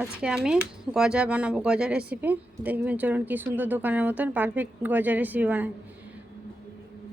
আজকে আমি গজা বানাবো, গজা রেসিপি দেখবেন। চলুন কি সুন্দর দোকানের মতন পারফেক্ট গজা রেসিপি বানাই।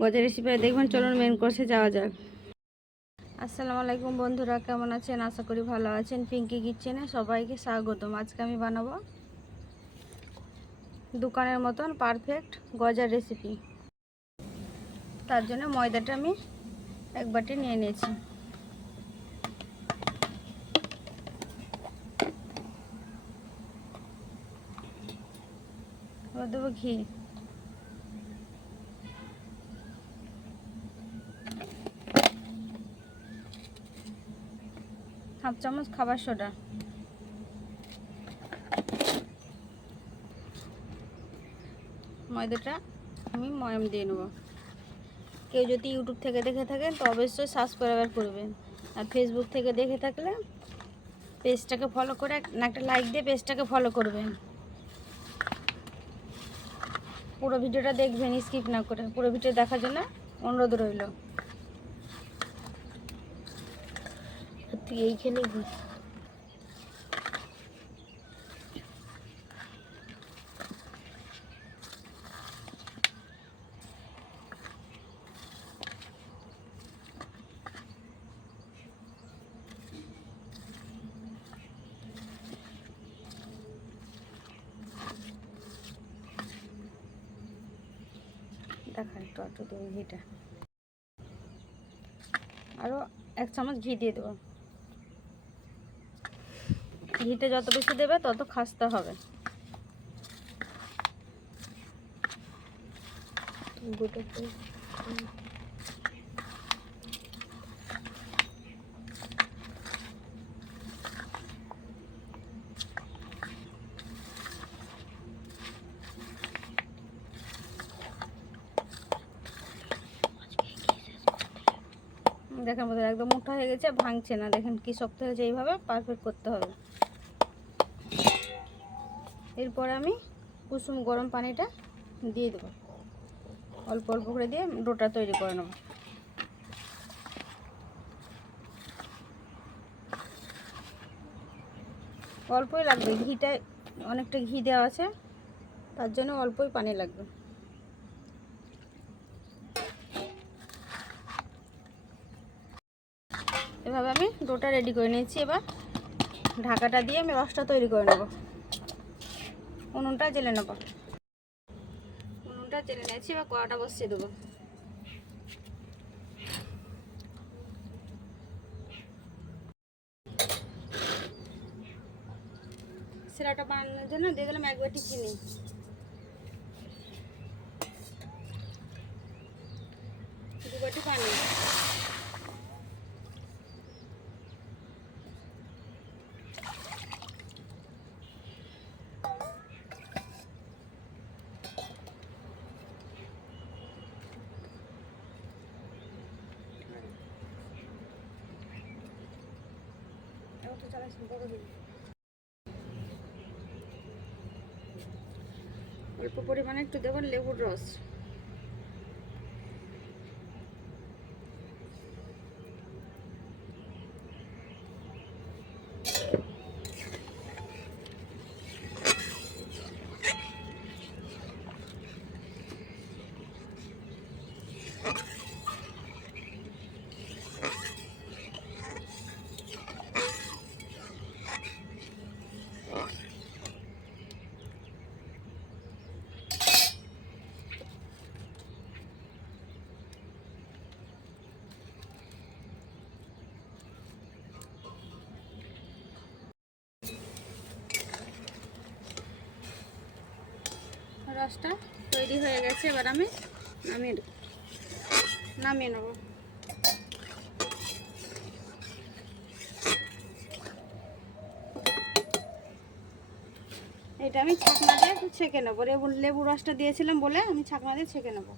গজা রেসিপি দেখবেন, চলুন মেন কোর্সে যাওয়া যাক। আসসালামু আলাইকুম বন্ধুরা, কেমন আছেন? আশা করি ভালো আছেন। পিঙ্কি কিচেনে সবাইকে স্বাগতম। আজকে আমি বানাবো দোকানের মতন পারফেক্ট গজা রেসিপি। তার জন্য ময়দাটা আমি এক বাটি নিয়ে নিয়েছি। এবার দেবো ঘি, হাফ চামচ খাবার সোডা, ময়দাটা আমি ময়াম দিয়ে নেব। কেউ যদি ইউটিউব থেকে দেখে থাকেন তো অবশ্যই সাবস্ক্রাইব করবেন, আর ফেসবুক থেকে দেখে থাকলে পেজটাকে ফলো করে একটা লাইক দিয়ে পেজটাকে ফলো করবেন। পুরো ভিডিওটা দেখবেন, স্কিপ না করে। পুরো ভিডিও দেখার জন্য অনুরোধ রইল। তুই এইখানে দেখা একটু দেবো ঘিটা, আরও 1 চামচ ঘি দিয়ে দেবো। ঘিটা যত বেশি দেবে তত খাস্তা হবে। দেখেন বোধহয় একদম মোটা হয়ে গেছে, ভাঙছে না। দেখেন কি শক্ত হয়েছে। এইভাবে পারফেক্ট করতে হবে। এরপর আমি কুসুম গরম পানিটা দিয়ে দেবো, অল্প অল্প করে দিয়ে ডোটা তৈরি করে নেব। অল্পই লাগবে, ঘিটায় অনেকটা ঘি দেওয়া আছে, তার জন্য অল্পই পানি লাগবে। এভাবে আমি ডোটা রেডি করে নিয়েছি। এবার ঢাকাটা দিয়ে আমি রসটা তৈরি করে নেব। উনুনটা জেলে নেব। উনুনটা জেলে নিয়েছি, এবার কড়াটা বসিয়ে দেবো। সিরাটা বানানোর জন্য দিয়ে দিলাম 1 বাটি চিনি, 2 বাটি পানি, অল্প পরিমাণে একটু দেবো লেবুর রস। রসটা তৈরি হয়ে গেছে, এবার আমি নামিয়ে নেব। এটা আমি ছাকনা দিয়ে একটু ছেঁকে নেবো। লেবু রসটা দিয়েছিলাম বলে আমি ছাকনা দিয়ে ছেঁকে নেব।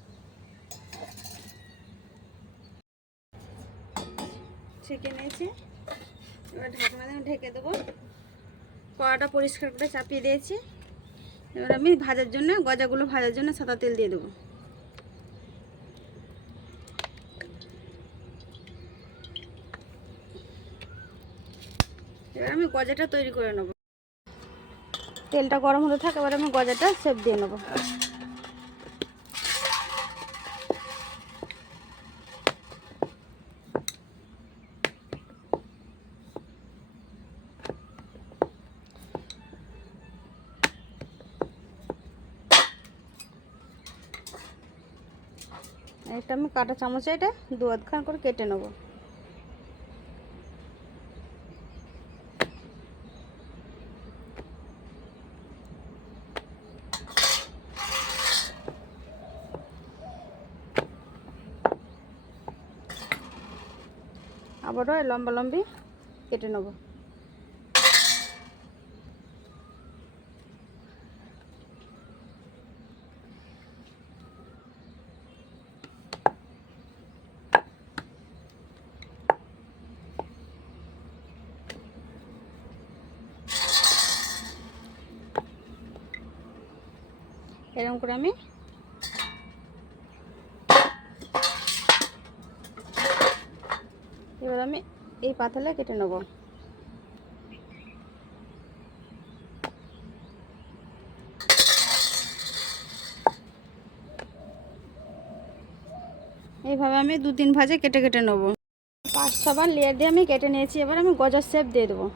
ছেঁকে নিয়েছি, এবার ঢাকনা দিয়ে ঢেকে দেবো। কড়াটা পরিষ্কার করে চাপিয়ে দিয়েছি। এবার আমি ভাজার জন্য, গজাগুলো ভাজার জন্য সাদা তেল দিয়ে দেবো। এবার আমি গজাটা তৈরি করে নেব। তেলটা গরম হতে থাকে, এবার আমি গজাটা শেপ দিয়ে নেব। এটা আমি কাঁটা চামচে এটা দু আধখান করে কেটে নেব। আবারও লম্বা লম্বি কেটে নেব। এরকম করে আমি এবার আমি এই পাতলে কেটে নেব। এইভাবে আমি 2-3 ভাজে কেটে কেটে নেব। 5-6 বার লেয়ার দিয়ে আমি কেটে নিয়েছি। এবার আমি গজার শেপ দিয়ে দেবো।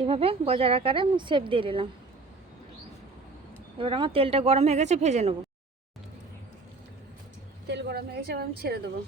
এইভাবে গজার আকারে আমি শেপ দিয়ে দিলাম। এবার আমার তেলটা গরম হয়ে গেছে, ভেজে নেব। তেল গরম হয়ে গেছে, এবার আমি ছেড়ে দেবো।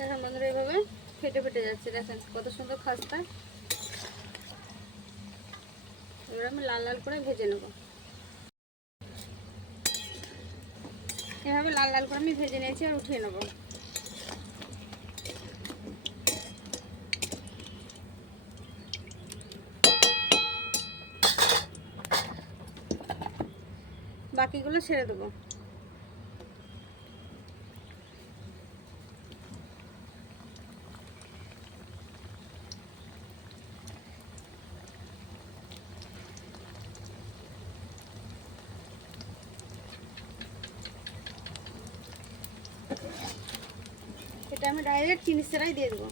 দেখেন বন্ধুরা, এইভাবে ফেটে ফেটে যাচ্ছে। দেখেন কত সুন্দর খাস্তা। এবার আমি লাল লাল করে ভেজে নেব। এভাবে লাল লাল করে আমি ভেজে নিয়েছি, আর উঠিয়ে নেব। বাকিগুলো ছেড়ে দেবো। এটা আমি ডাইরেক্ট চিনি ছাড়াই দিয়ে দেবো।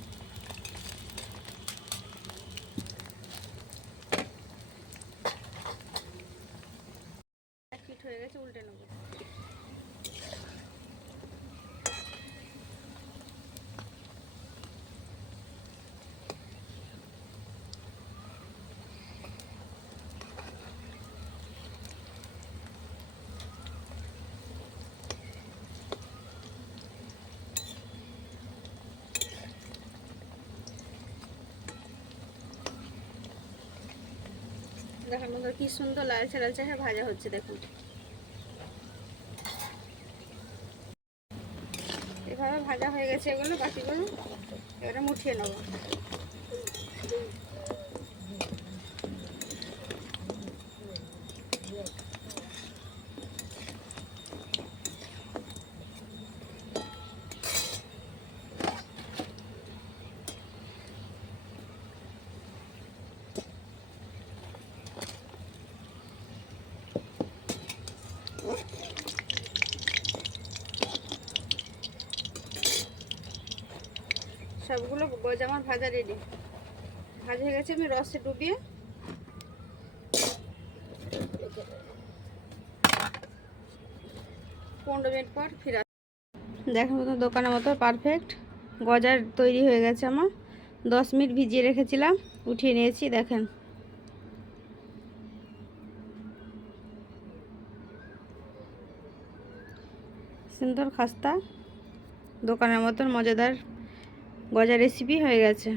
এক পিঠ হয়ে গেছে, উল্টে নেবো। দেখেন বন্ধুরা, কি সুন্দর লালচে লালচে হয়ে ভাজা হচ্ছে। দেখুন এভাবে ভাজা হয়ে গেছে এগুলো, বাকিগুলো এবারে মুঠিয়ে নেব। সবগুলো গজা আমার ভাজা রেডি। ভাজা হয়ে গেছে, আমি রসে ডুবিয়ে মিনিট পর ফিরে দেখার মতো দোকানের মতো পারফেক্ট গজার তৈরি হয়ে গেছে আমার। 10 মিনিট ভিজিয়ে রেখেছিলাম, উঠিয়ে নিয়েছি। দেখেন সুন্দর খাস্তা দোকানের মতন মজাদার গজা রেসিপি হয়ে গেছে।